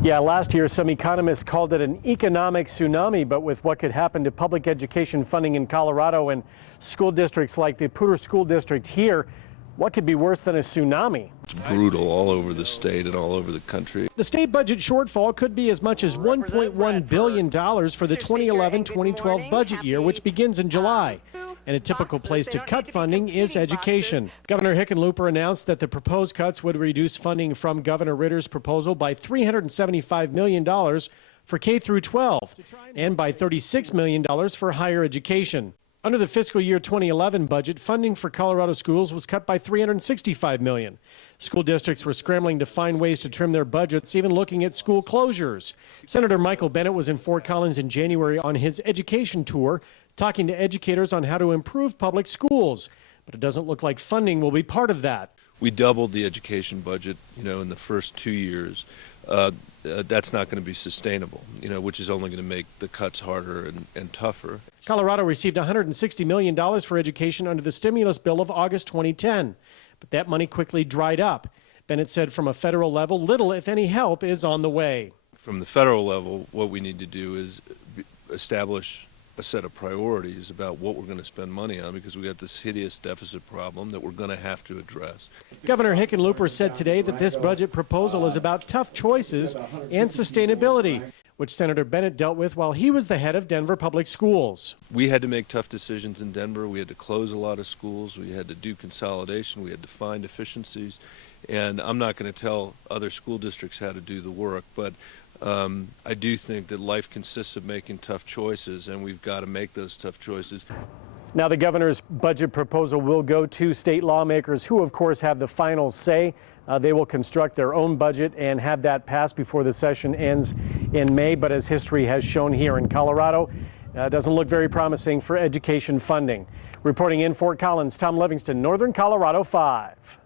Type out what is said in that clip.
Yeah, last year some economists called it an economic tsunami, but with what could happen to public education funding in Colorado and school districts like the Poudre School District here, what could be worse than a tsunami? It's brutal all over the state and all over the country. The state budget shortfall could be as much as $1.1 billion for the 2011-2012 budget year, which begins in July. And a typical place to cut funding is education. Governor Hickenlooper announced that the proposed cuts would reduce funding from Governor Ritter's proposal by $375 million for K through 12 and by $36 million for higher education. Under the fiscal year 2011 budget, funding for Colorado schools was cut by $365 million. School districts were scrambling to find ways to trim their budgets, even looking at school closures. Senator Michael Bennet was in Fort Collins in January on his education tour, talking to educators on how to improve public schools. But it doesn't look like funding will be part of that. We doubled the education budget, in the first 2 years. That's not going to be sustainable, which is only going to make the cuts harder and tougher. Colorado received $160 million for education under the stimulus bill of August 2010, but that money quickly dried up. Bennett said from a federal level, little, if any, help is on the way. From the federal level, what we need to do is establish a set of priorities about what we're going to spend money on, because we got this hideous deficit problem that we're going to have to address. Governor Hickenlooper said today that this budget proposal is about tough choices and sustainability, which Senator Bennet dealt with while he was the head of Denver Public Schools. We had to make tough decisions in Denver. We had to close a lot of schools. We had to do consolidation. We had to find efficiencies. And I'm not going to tell other school districts how to do the work, but I do think that life consists of making tough choices, and we've got to make those tough choices. Now, the governor's budget proposal will go to state lawmakers who, of course, have the final say. They will construct their own budget and have that passed before the session ends in May. But as history has shown here in Colorado, it doesn't look very promising for education funding. Reporting in Fort Collins, Tom Livingston, Northern Colorado 5.